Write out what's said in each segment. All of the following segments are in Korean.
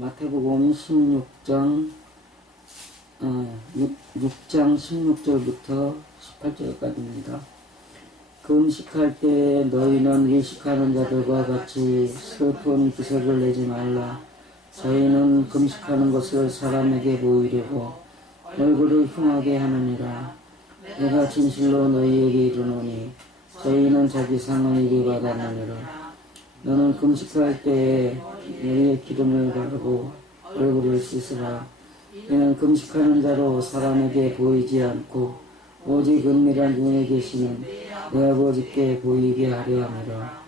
마태복음 16장 6장 16절부터 18절까지입니다. 금식할 때 너희는 외식하는 자들과 같이 슬픈 기색을 내지 말라. 저희는 금식하는 것을 사람에게 보이려고 얼굴을 흉하게 하느니라. 내가 진실로 너희에게 이르노니 저희는 자기 상을 이리 받았느니라. 너는 금식할 때에 너희의 기름을 바르고 얼굴을 씻으라. 이는 금식하는 자로 사람에게 보이지 않고 오직 은밀한 중에 계시는 내 아버지께 보이게 하려 함이라.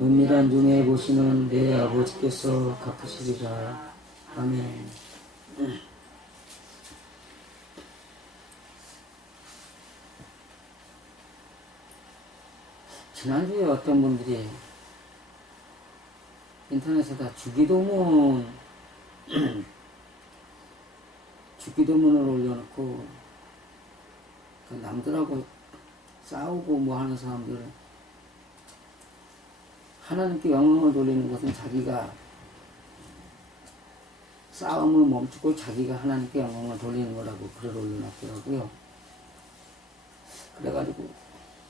은밀한 중에 보시는 내 아버지께서 갚으시리라. 아멘. 지난주에 어떤 분들이 인터넷에다 주기도문을 올려놓고 남들하고 싸우고 뭐 하는 사람들, 하나님께 영광을 돌리는 것은 자기가 싸움을 멈추고 자기가 하나님께 영광을 돌리는 거라고 글을 올려놨더라고요. 그래가지고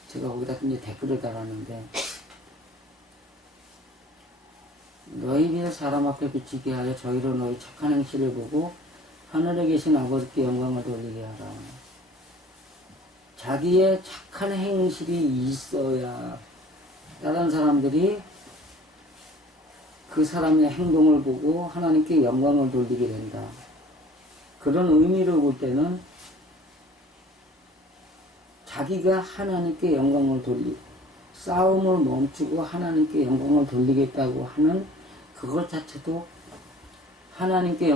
제가 거기다 이제 댓글을 달았는데, 너희를 사람 앞에 비치게 하여 저희로 너희 착한 행실을 보고 하늘에 계신 아버지께 영광을 돌리게 하라. 자기의 착한 행실이 있어야 다른 사람들이 그 사람의 행동을 보고 하나님께 영광을 돌리게 된다. 그런 의미로 볼 때는 자기가 하나님께 영광을 싸움을 멈추고 하나님께 영광을 돌리겠다고 하는 그것 자체도 하나님께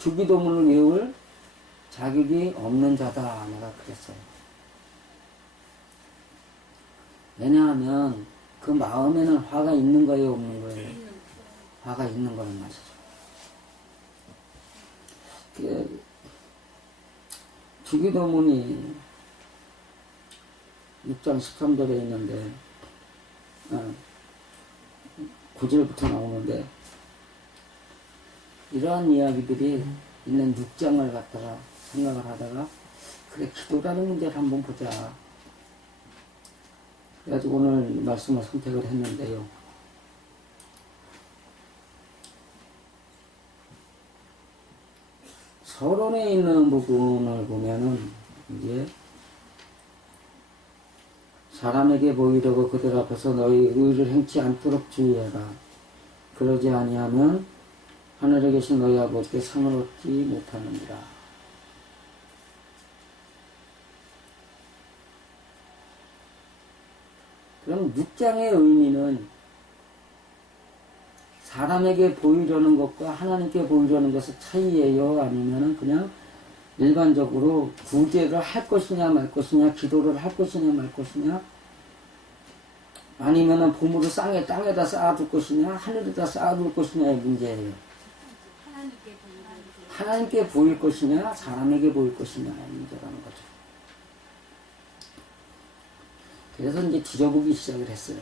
주기도문을 외울 자격이 없는 자다. 내가 그랬어요. 왜냐하면 그 마음에는 화가 있는 거예요, 없는 거예요? 화가 있는 거는 맞죠. 주기도문이 6장 13절에 있는데 9절부터 나오는데, 이러한 이야기들이 있는 6장을 갖다가 생각을 하다가, 그래, 기도라는 문제를 한번 보자. 그래가지고 오늘 말씀을 선택을 했는데요. 서론에 있는 부분을 보면은 이제 사람에게 보이려고 그들 앞에서 너희 의를 행치 않도록 주의해라. 그러지 아니하면 하늘에 계신 너희 아버지께 상을 얻지 못하느니라. 그럼 6장의 의미는 사람에게 보이려는 것과 하나님께 보이려는 것의 차이예요? 아니면은 그냥 일반적으로 구제를 할 것이냐 말 것이냐, 기도를 할 것이냐 말 것이냐, 아니면은 보물을 땅에다 쌓아둘 것이냐, 하늘에다 쌓아둘 것이냐의 문제예요. 하나님께 보일 것이냐, 사람에게 보일 것이냐의 문제라는 거죠. 그래서 이제 뒤져보기 시작을 했어요.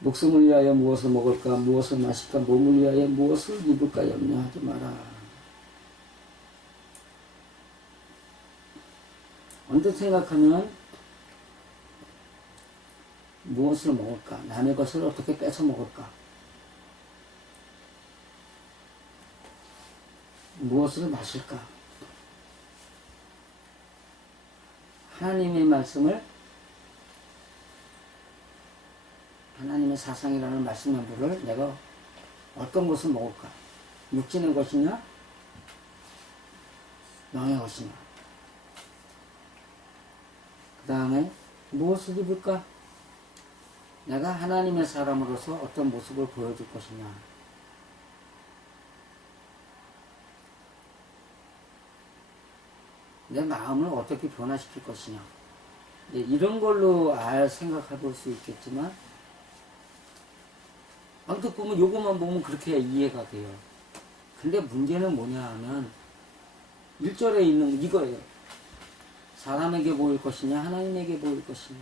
목숨을 위하여 무엇을 먹을까, 무엇을 마실까, 몸을 위하여 무엇을 입을까 염려하지 마라. 언뜻 생각하면 무엇을 먹을까, 남의 것을 어떻게 뺏어 먹을까, 무엇을 마실까, 하나님의 말씀을, 하나님의 사상이라는 말씀 연부를 내가 어떤 것을 먹을까? 육신의 것이냐, 영의 것이냐. 그 다음에 무엇을 입을까? 내가 하나님의 사람으로서 어떤 모습을 보여줄 것이냐. 내 마음을 어떻게 변화시킬 것이냐. 이런 걸로 생각해 볼 수 있겠지만, 언뜻 보면 요것만 보면 그렇게 이해가 돼요. 근데 문제는 뭐냐 하면 1절에 있는 이거예요. 사람에게 보일 것이냐, 하나님에게 보일 것이냐.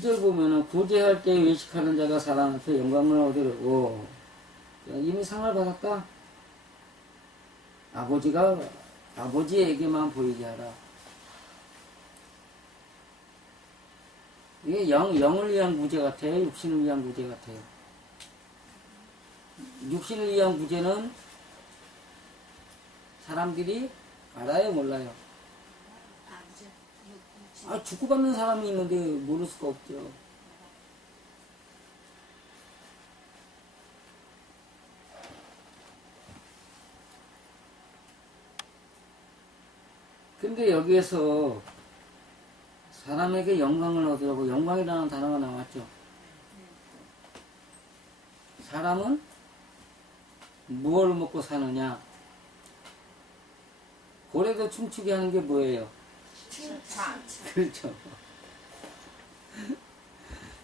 2절 보면은 구제할 때 외식하는 자가 사람 앞에 영광을 얻으려고 이미 상을 받았다. 아버지에게만 보이게 하라. 이게 영을 위한 구제 같아요? 육신을 위한 구제 같아요? 육신을 위한 구제는 사람들이 알아요, 몰라요? 주고받는 사람이 있는데 모를 수가 없죠. 근데 여기에서 사람에게 영광을 얻으려고 영광이라는 단어가 나왔죠. 사람은 무엇을 먹고 사느냐? 고래도 춤추게 하는 게 뭐예요? 칭찬. 그렇죠.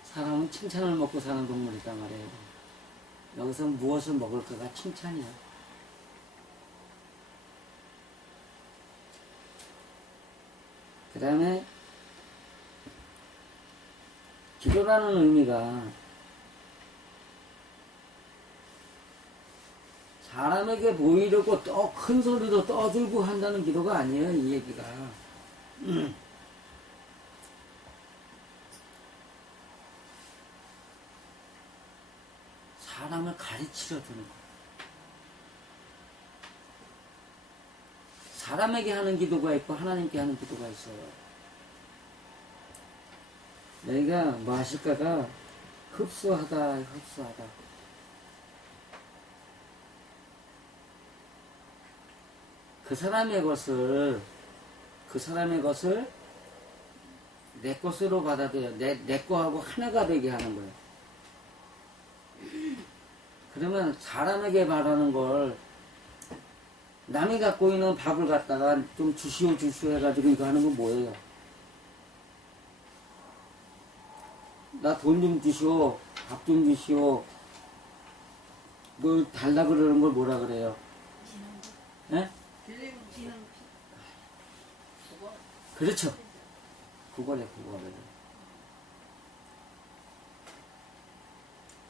사람은 칭찬을 먹고 사는 동물이단 말이에요. 여기서 무엇을 먹을까가 칭찬이야. 그 다음에 기도라는 의미가 사람에게 보이려고 또 큰 소리로 떠들고 한다는 기도가 아니에요, 이 얘기가. 사람을 가르치려 드는 거. 사람에게 하는 기도가 있고 하나님께 하는 기도가 있어요. 내가 뭐 하실까가 흡수하다. 그 사람의 것을 내 것으로 받아들여 내 거하고 하나가 되게 하는 거예요. 그러면 사람에게 말하는 걸 남이 갖고 있는 밥을 갖다가 좀 주시오 해가지고 이거 하는 건 뭐예요? 나 돈 좀 주시오, 밥 좀 주시오, 뭘 달라 그러는 걸 뭐라 그래요? 예? 그렇죠. 그거래.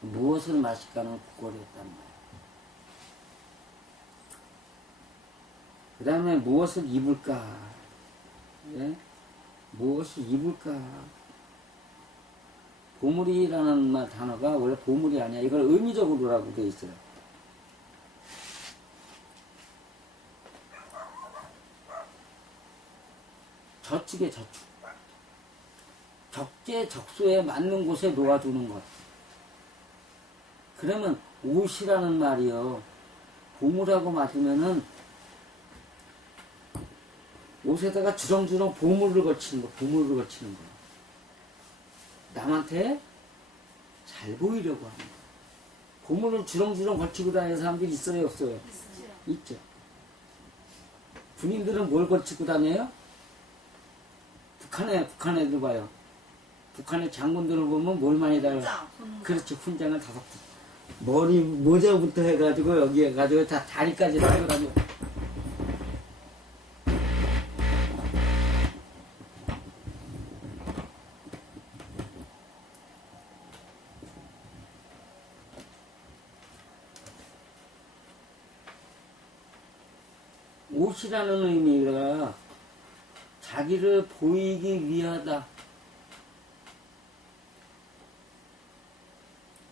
무엇을 마실까는 그거랬단 말이에요. 그 다음에 무엇을 입을까? 예? 무엇을 입을까? 보물이라는 단어가 원래 보물이 아니야. 이걸 의미적으로라고 되어 있어요. 저축에 저축. 적재적소에 맞는 곳에 놓아두는 것. 그러면 옷이라는 말이요. 보물하고 맞으면은 옷에다가 주렁주렁 보물을 걸치는 거. 남한테 잘 보이려고 하는 거. 보물을 주렁주렁 걸치고 다니는 사람들이 있어요, 없어요? 있죠. 군인들은 뭘 걸치고 다녀요? 북한 애들 봐요. 북한의 장군들을 보면 뭘 많이 달아? 그렇죠. 훈장을 5개. 머리, 모자부터 해가지고 여기 해가지고 다 다리까지 달고 다녀. 옷이라는 의미가 자기를 보이기 위하다.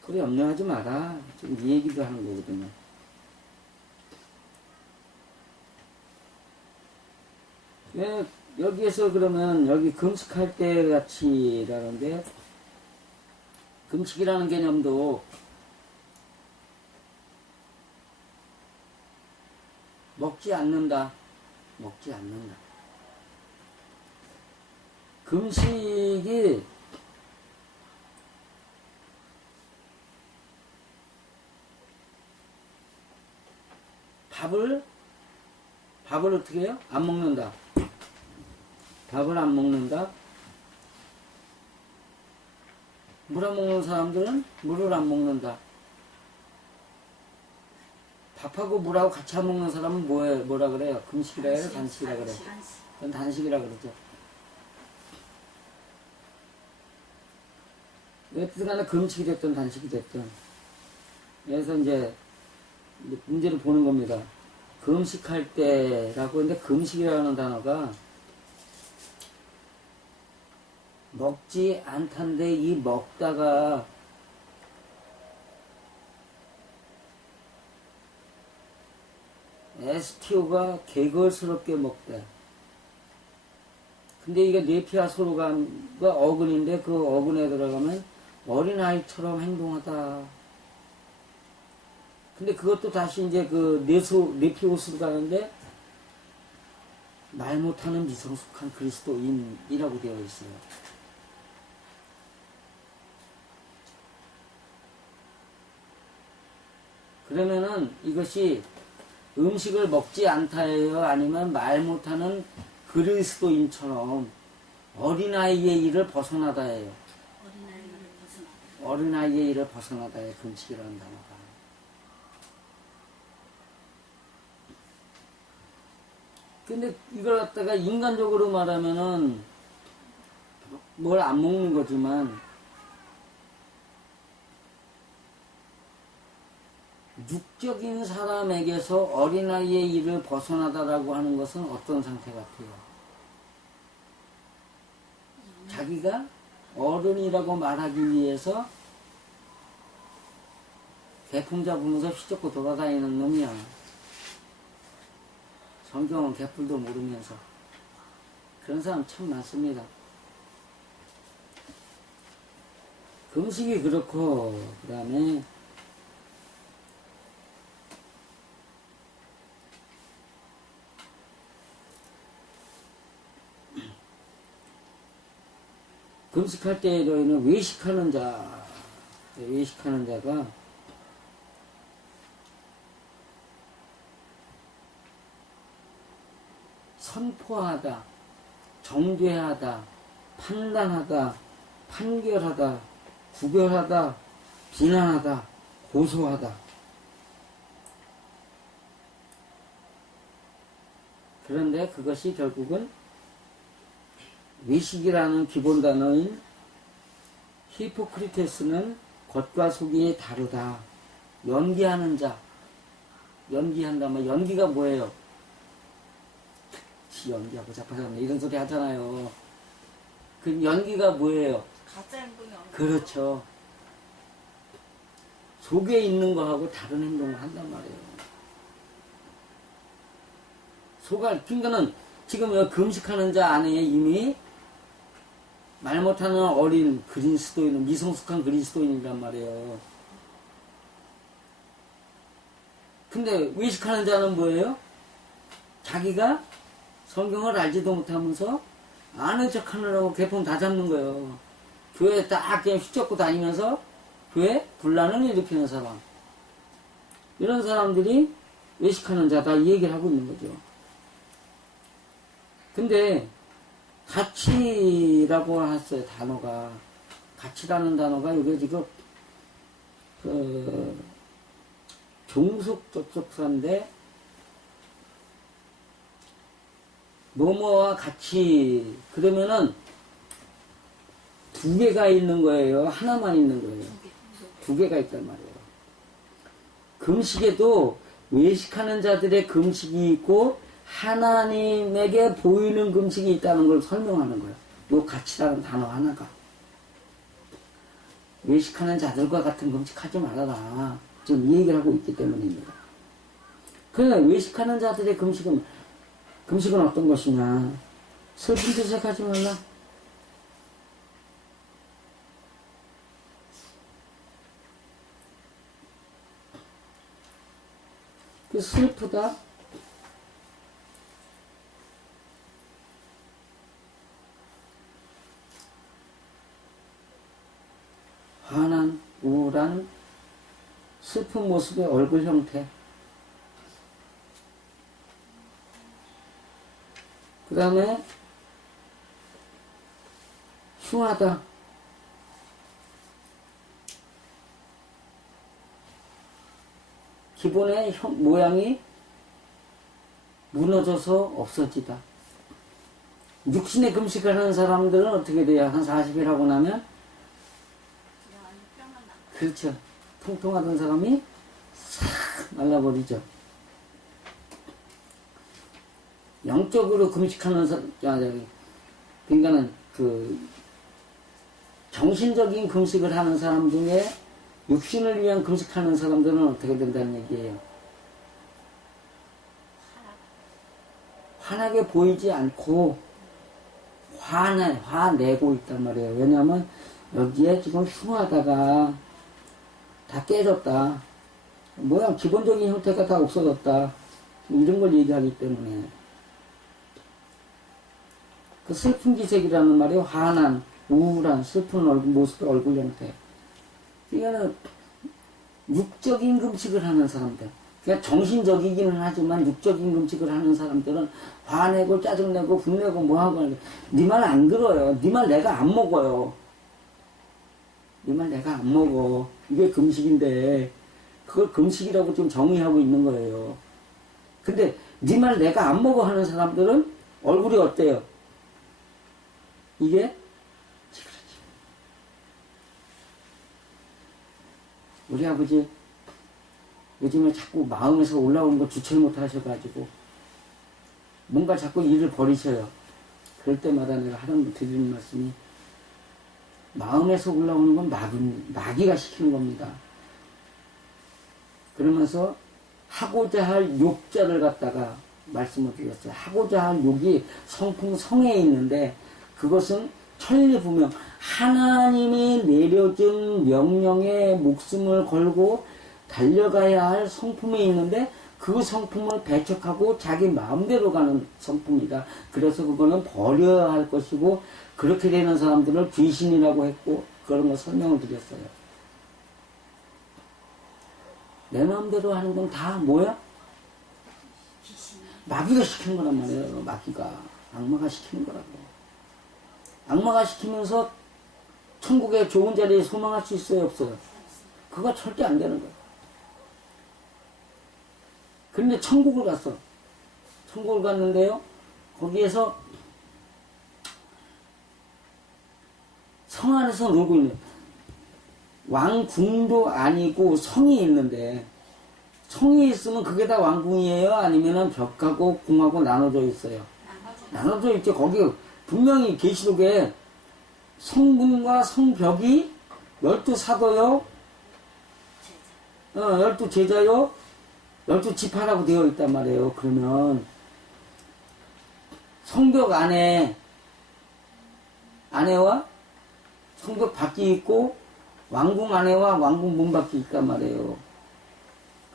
그래, 염려하지 마라. 지금 이 얘기도 하는 거거든요. 왜, 여기에서 그러면, 여기 금식할 때 같이라는데, 금식이라는 개념도 먹지 않는다. 금식이 밥을 어떻게 해요? 안 먹는다. 밥을 안 먹는다. 물 안 먹는 사람들은 물을 안 먹는다. 밥하고 물하고 같이 안 먹는 사람은 뭐라 그래요? 금식이라 해요? 단식이라 그래요? 그건 단식이라 그러죠. 어쨌든 간에 금식이 됐든 단식이 됐든. 그래서 이제 문제를 보는 겁니다. 금식할 때라고 하는데 금식이라는 단어가 먹지 않던데 이 먹다가 STO가 개걸스럽게 먹대. 근데 이게 네피아 소로가 어근인데 그 어근에 들어가면 어린아이처럼 행동하다. 근데 그것도 다시 이제 그 네피오스로 가는데 말 못하는 미성숙한 그리스도인이라고 되어 있어요. 그러면은 이것이 음식을 먹지 않다예요? 아니면 말 못하는 그리스도인처럼 어린아이의 일을 벗어나다예요? 어린아이의 일을 벗어나다예요. 금식이라는 단어가. 근데 이걸 갖다가 인간적으로 말하면은 뭘 안 먹는 거지만 육적인 사람에게서 어린아이의 일을 벗어나다라고 하는 것은 어떤 상태 같아요? 자기가 어른이라고 말하기 위해서 개풍 잡으면서 휘젓고 돌아다니는 놈이야. 성경은 개풀도 모르면서. 그런 사람 참 많습니다. 금식이 그렇고, 그 다음에 금식할 때에는 외식하는 자가 선포하다, 정죄하다, 판단하다, 판결하다, 구별하다, 비난하다, 고소하다. 그런데 그것이 결국은 외식이라는 기본 단어인 히포크리테스는 겉과 속이 다르다. 연기하는 자. 연기한다. 뭐 연기가 뭐예요? 연기하고 자빠졌네. 이런 소리 하잖아요. 그 연기가 뭐예요? 가짜 행동이 아니고. 그렇죠. 속에 있는 거하고 다른 행동을 한단 말이에요. 그러니까는 지금 금식하는 자 안에 이미 말 못하는 어린 그리스도인, 미성숙한 그리스도인이란 말이에요. 근데 외식하는 자는 뭐예요? 자기가 성경을 알지도 못하면서 아는 척 하느라고 개폰 다 잡는 거예요. 교회에 딱 그냥 휘젓고 다니면서 교회 분란을 일으키는 사람. 이런 사람들이 외식하는 자다 이 얘기를 하고 있는 거죠. 근데 가치라고 했어요. 단어가. 가치라는 단어가 이게 지금 종속 접속사인데 뭐뭐와 같이 그러면은 두 개가 있는 거예요? 하나만 있는 거예요? 두 개가 있단 말이에요. 금식에도 외식하는 자들의 금식이 있고 하나님에게 보이는 금식이 있다는 걸 설명하는 거예요. 요 가치라는 단어 하나가. 외식하는 자들과 같은 금식하지 말아라. 지금 이 얘기를 하고 있기 때문입니다. 그러나 외식하는 자들의 금식은 어떤 것이냐? 슬픈 뜻을 하지 말라. 그 슬프다. 화난, 우울한, 슬픈 모습의 얼굴 형태. 그 다음에 흉하다. 기본의 모양이 무너져서 없어지다. 육신의 금식을 하는 사람들은 어떻게 돼요? 한 40일 하고 나면 그렇죠. 통통하던 사람이 싹 말라버리죠. 영적으로 금식하는 사람, 그러니까는 정신적인 금식을 하는 사람 중에 육신을 위한 금식하는 사람들은 어떻게 된다는 얘기예요? 환하게 보이지 않고 화내고 있단 말이에요. 왜냐하면 여기에 지금 흉하다가 다 깨졌다. 뭐야, 기본적인 형태가 다 없어졌다. 이런 걸 얘기하기 때문에. 그 슬픈 기색이라는 말이 화난, 우울한, 슬픈 모습의 얼굴 형태. 이거는 육적인 금식을 하는 사람들. 그냥 정신적이기는 하지만 육적인 금식을 하는 사람들은 화내고 짜증내고 분내고 뭐하고 네 말 안 들어요. 네 말 내가 안 먹어요. 네 말 내가 안 먹어. 이게 금식인데 그걸 금식이라고 좀 정의하고 있는 거예요. 근데 네 말 내가 안 먹어 하는 사람들은 얼굴이 어때요? 이게 우리 아버지 요즘에 자꾸 마음에서 올라오는 거 주체를 못 하셔가지고 뭔가 자꾸 일을 버리셔요. 그럴 때마다 내가 하던 드리는 말씀이 마음에서 올라오는 건 마귀가 시키는 겁니다. 그러면서 하고자 할 욕자를 갖다가 말씀을 드렸어요. 하고자 할 욕이 성품 성에 있는데 그것은 천리분명 하나님이 내려준 명령에 목숨을 걸고 달려가야 할 성품이 있는데 그 성품을 배척하고 자기 마음대로 가는 성품이다. 그래서 그거는 버려야 할 것이고 그렇게 되는 사람들을 귀신이라고 했고 그런 거 설명을 드렸어요. 내 마음대로 하는 건 다 뭐야? 마귀가 시키는 거란 말이에요. 마귀가. 악마가 시키는 거라고. 악마가 시키면서 천국의 좋은 자리에 소망할 수 있어요? 없어요? 그거 절대 안 되는 거예요. 근데 천국을 갔어. 천국을 갔는데요. 거기에서 성 안에서 놀고 있는 왕궁도 아니고 성이 있는데 성이 있으면 그게 다 왕궁이에요? 아니면은 벽하고 궁하고 나눠져 있어요? 나눠져 있죠. 거기 분명히 계시록에 성문과 성벽이 12사도요, 12제자요, 12지파라고 되어 있단 말이에요. 그러면 성벽 안에와 성벽 밖이 있고 왕궁 안에와 왕궁 문 밖이 있단 말이에요.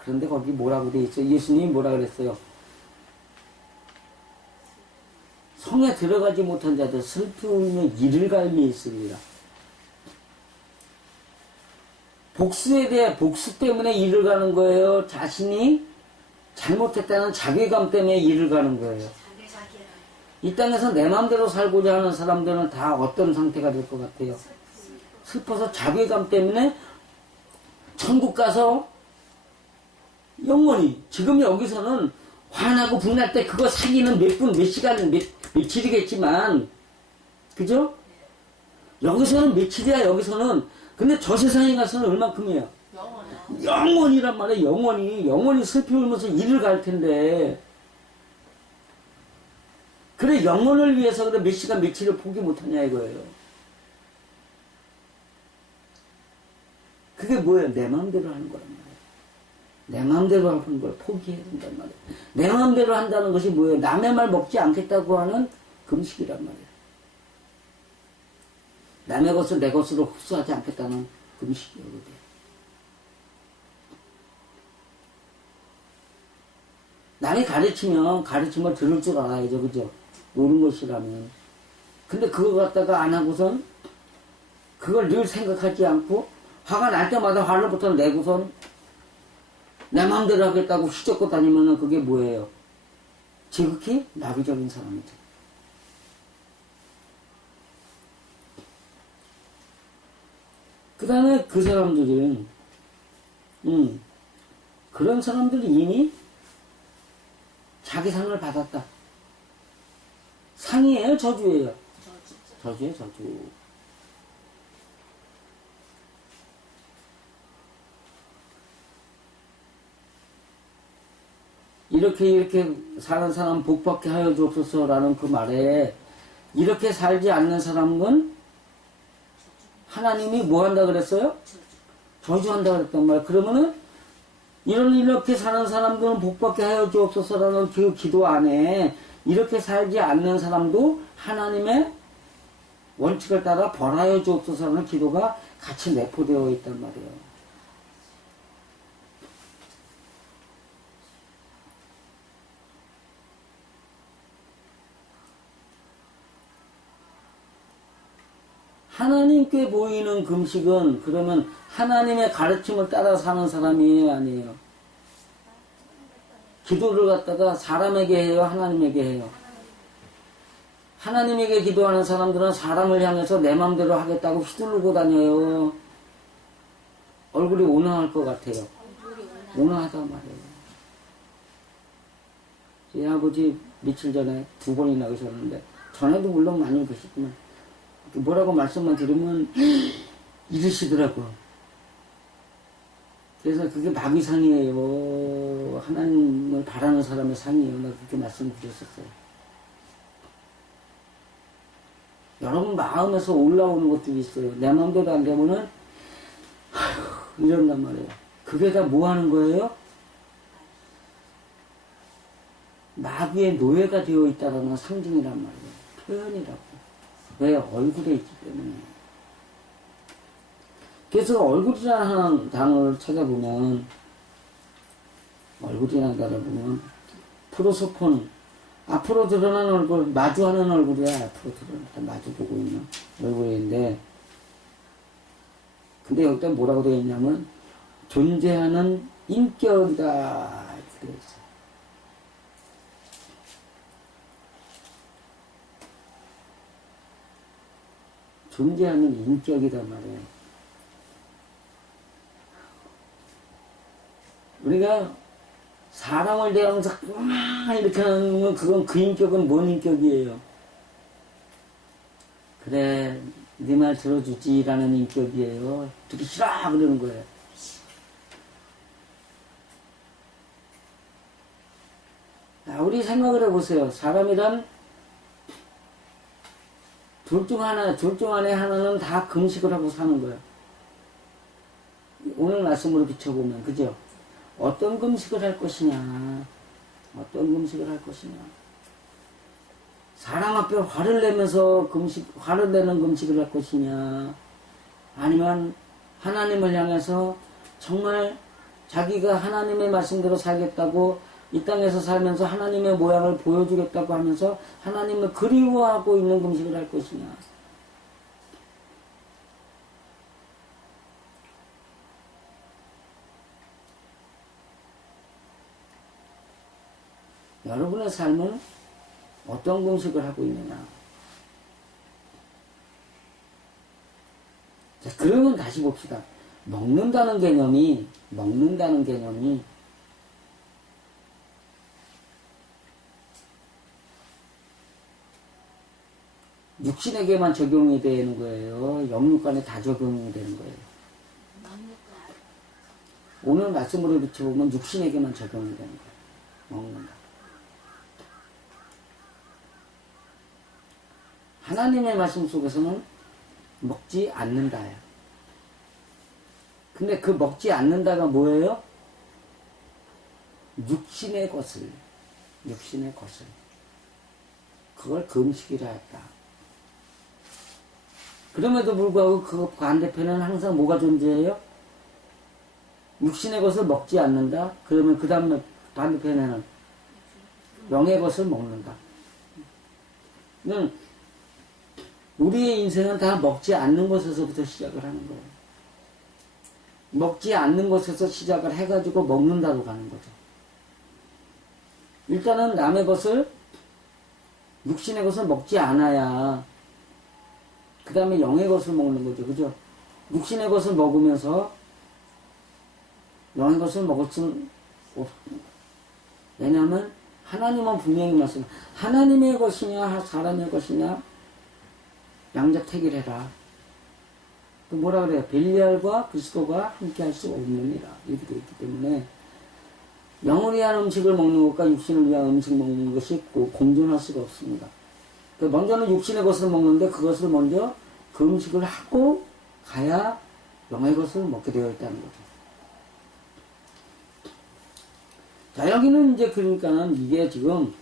그런데 거기 뭐라고 되어 있어요? 예수님이 뭐라 그랬어요? 성에 들어가지 못한 자들 슬피 울며 이를 갈미 있으리라. 복수에 대해 복수 때문에 이를 가는 거예요? 자신이 잘못했다는 자괴감 때문에 이를 가는 거예요? 이 땅에서 내 마음대로 살고자 하는 사람들은 다 어떤 상태가 될 것 같아요? 슬퍼서 자괴감 때문에 천국 가서 영원히, 지금 여기서는 화나고 분날 때 그거 사기는 몇 분, 몇 시간, 며칠이겠지만, 그죠? 여기서는 며칠이야, 여기서는. 근데 저 세상에 가서는 얼만큼이에요? 영원이란 말이에요, 영원히. 영원히 슬피 울면서 이를 갈 텐데. 그래, 영원을 위해서 그래 몇 시간, 며칠을 포기 못하냐, 이거예요. 그게 뭐예요? 내 마음대로 하는 거란 말이에요. 내 마음대로 하는 걸 포기해야 된단 말이에요. 내 마음대로 한다는 것이 뭐예요? 남의 말 먹지 않겠다고 하는 금식이란 말이에요. 남의 것을 내 것으로 흡수하지 않겠다는 금식이에요. 그게. 남이 가르치면 가르침을 들을 줄 알아야죠. 그죠? 옳은 것이라면. 근데 그거 갖다가 안 하고선 그걸 늘 생각하지 않고 화가 날 때마다 화를 부터 내고선 내 마음대로 하겠다고 휘젓고 다니면은 그게 뭐예요? 지극히 마귀적인 사람이죠. 그 다음에 그 사람들은, 그런 사람들이 이미 자기 상을 받았다. 상이에요? 저주예요? 저주예요, 저주. 이렇게 사는 사람 복받게 하여 주옵소서라는 그 말에 이렇게 살지 않는 사람은 하나님이 뭐 한다 그랬어요? 저주한다 그랬단 말이에요. 그러면은 이렇게 사는 사람들은 복받게 하여 주옵소서라는 그 기도 안에 이렇게 살지 않는 사람도 하나님의 원칙을 따라 벌하여 주옵소서라는 기도가 같이 내포되어 있단 말이에요. 하나님께 보이는 금식은 그러면 하나님의 가르침을 따라 사는 사람이 아니에요. 기도를 갖다가 사람에게 해요? 하나님에게 해요? 하나님에게 기도하는 사람들은 사람을 향해서 내 맘대로 하겠다고 휘두르고 다녀요. 얼굴이 온화할 것 같아요. 온화하단 말이에요. 제 아버지 며칠 전에 2번이나 계셨는데 전에도 물론 많이 계셨지만 뭐라고 말씀만 드리면 이러시더라고요. 그래서 그게 마귀 상이에요. 하나님을 바라는 사람의 상이에요. 나 그렇게 말씀드렸었어요. 여러분 마음에서 올라오는 것들이 있어요. 내 마음대로 안 되면은 이런단 말이에요. 그게 다 뭐 하는 거예요? 마귀의 노예가 되어 있다는 상징이란 말이에요. 표현이라고. 왜? 얼굴에 있기 때문에. 그래서 얼굴이라는 단어를 찾아보면, 얼굴이라는 단어를 보면, 프로소폰, 앞으로 드러난 얼굴, 마주하는 얼굴이야. 앞으로 드러난, 마주보고 있는 얼굴인데, 근데 여기다 뭐라고 되어 있냐면, 존재하는 인격이다. 이렇게 되어 있어요. 존재하는 인격이단 말이에요. 우리가 사람을 대하면서 이렇게 하는 건 그건 그 인격은 뭔 인격이에요? 그래, 네 말 들어주지라는 인격이에요. 듣기 싫어 그러는 거예요. 자, 우리 생각을 해보세요. 사람이란 둘 중 안에 하나는 다 금식을 하고 사는 거예요. 오늘 말씀으로 비춰보면, 그죠? 어떤 금식을 할 것이냐. 어떤 금식을 할 것이냐. 사람 앞에 화를 내면서 화를 내는 금식을 할 것이냐. 아니면 하나님을 향해서 정말 자기가 하나님의 말씀대로 살겠다고 이 땅에서 살면서 하나님의 모양을 보여주겠다고 하면서 하나님을 그리워하고 있는 금식을 할 것이냐. 여러분의 삶은 어떤 금식을 하고 있느냐. 자, 그러면 다시 봅시다. 먹는다는 개념이 육신에게만 적용이 되는 거예요. 영육간에 다 적용이 되는 거예요. 오늘 말씀으로 비춰보면 육신에게만 적용이 되는 거예요. 먹는다. 하나님의 말씀 속에서는 먹지 않는다예요. 근데 그 먹지 않는다가 뭐예요? 육신의 것을 그걸 금식이라 했다. 그럼에도 불구하고 그 반대편에는 항상 뭐가 존재해요? 육신의 것을 먹지 않는다. 그러면 그 다음에 반대편에는 영의 것을 먹는다. 우리의 인생은 다 먹지 않는 것에서부터 시작을 하는 거예요. 먹지 않는 것에서 시작을 해가지고 먹는다로 가는 거죠. 일단은 남의 것을, 육신의 것을 먹지 않아야 그 다음에 영의 것을 먹는 거죠. 그죠? 육신의 것을 먹으면서 영의 것을 먹을 수는 없습니다. 왜냐하면 하나님은 분명히 말씀, 하나님의 것이냐 사람의 것이냐 양자택일해라. 또 뭐라 그래요? 벨리알과 그리스도가 함께 할 수 없느니라. 이렇게 되어 있기 때문에 영을 위한 음식을 먹는 것과 육신을 위한 음식 먹는 것이 공존할 수가 없습니다. 먼저는 육신의 것을 먹는데 그것을 먼저 그 음식을 하고 가야 영의 것을 먹게 되어 있다는 거죠. 자, 여기는 이제 그러니까는 이게 지금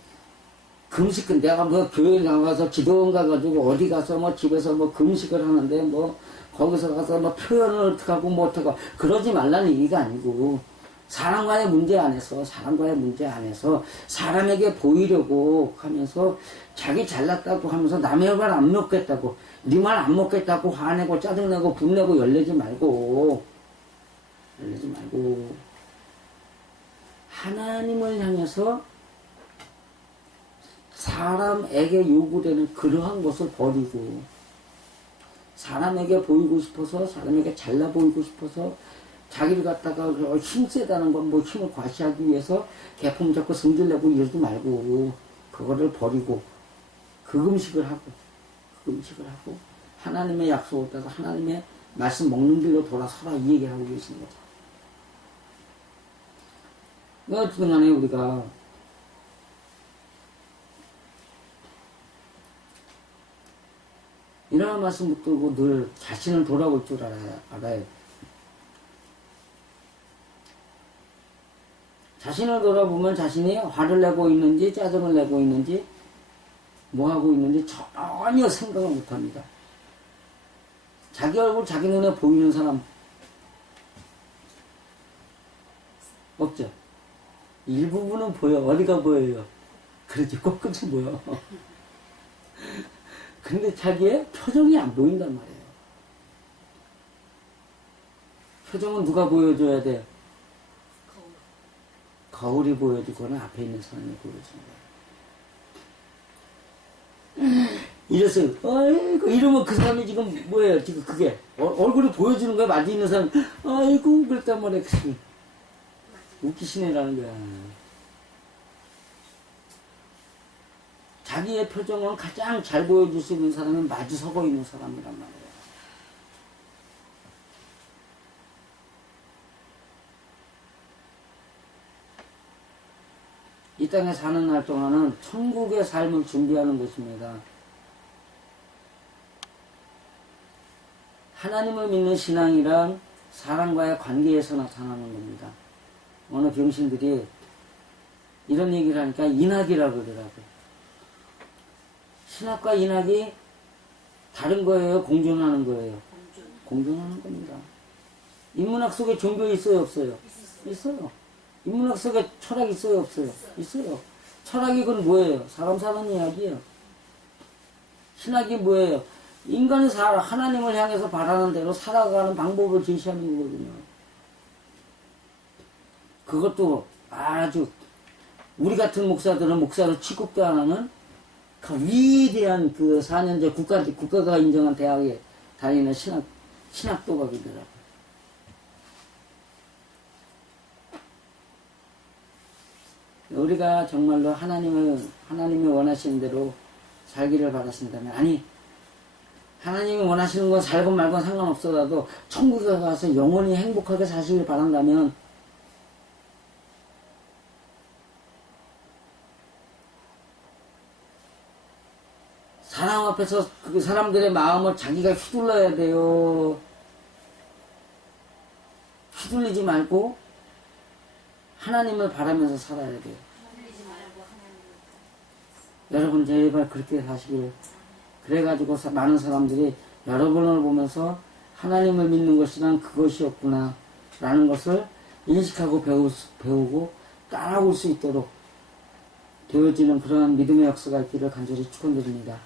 금식, 내가 뭐 교회 나가서 기도원 가가지고 어디 가서 뭐 집에서 뭐 금식을 하는데 뭐 거기서 가서 뭐 표현을 어떻게 하고 뭐 어떻게 하고 그러지 말라는 얘기가 아니고 사람과의 문제 안에서 사람에게 보이려고 하면서 자기 잘났다고 하면서 남의 말 안 먹겠다고 네 말 안 먹겠다고 화내고 짜증내고 분내고 열내지 말고 하나님을 향해서 사람에게 요구되는 그러한 것을 버리고 사람에게 보이고 싶어서 사람에게 잘나 보이고 싶어서 자기를 갖다가 힘세다는 건 뭐 힘을 과시하기 위해서 개품 잡고 성질내고 이러지 말고 그거를 버리고 그 음식을 하고 하나님의 약속을 따서 하나님의 말씀 먹는 길로 돌아서라 이 얘기를 하고 계시는 거죠. 어쨌든 간에 우리가 이러한 말씀 붙들고 늘 자신을 돌아볼 줄 알아요. 자신을 돌아보면 자신이 화를 내고 있는지 짜증을 내고 있는지 뭐 하고 있는지 전혀 생각을 못합니다. 자기 얼굴 자기 눈에 보이는 사람 없죠. 일부분은 보여. 어디가 보여요. 그렇지 꼴끝이 보여. 근데 자기의 표정이 안 보인단 말이에요. 표정은 누가 보여줘야 돼? 거울이 보여주거나 앞에 있는 사람이 보여주는 거예요. 이랬어요. 아이고, 이러면 그 사람이 지금 뭐예요? 지금 그게 얼굴이 보여주는 거야. 맞이 있는 사람. 아이고, 그랬단 말이야. 웃기시네라는 거야. 자기의 표정을 가장 잘 보여줄 수 있는 사람은 마주 서고 있는 사람이란 말이에요. 이 땅에 사는 날 동안은 천국의 삶을 준비하는 것입니다. 하나님을 믿는 신앙이란 사람과의 관계에서 나타나는 겁니다. 어느 병신들이 이런 얘기를 하니까 인학이라고 그러더라고요. 신학과 인학이 다른 거예요? 공존하는 거예요? 공존하는 겁니다. 인문학 속에 종교 있어요? 없어요? 있어요. 인문학 속에 철학 있어요? 없어요? 있어요. 철학이 그건 뭐예요? 사람 사는 이야기예요. 신학이 뭐예요? 인간이 하나님을 향해서 바라는 대로 살아가는 방법을 제시하는 거거든요. 그것도 아주 우리 같은 목사들은 목사로 취급도 안 하는 그 위대한 그 4년제 국가가 인정한 대학에 다니는 신학도박이더라고요. 우리가 정말로 하나님이 원하시는 대로 살기를 바라신다면, 아니, 하나님이 원하시는 건 살건 말건 상관없어도 천국에 가서 영원히 행복하게 사시길 바란다면, 사람 앞에서 그 사람들의 마음을 자기가 휘둘러야 돼요. 휘둘리지 말고 하나님을 바라면서 살아야 돼요. 여러분 제발 그렇게 사시길. 그래가지고 많은 사람들이 여러분을 보면서 하나님을 믿는 것이란 그것이었구나 라는 것을 인식하고 배우고 따라올 수 있도록 되어지는 그러한 믿음의 역사가 있기를 간절히 축원드립니다.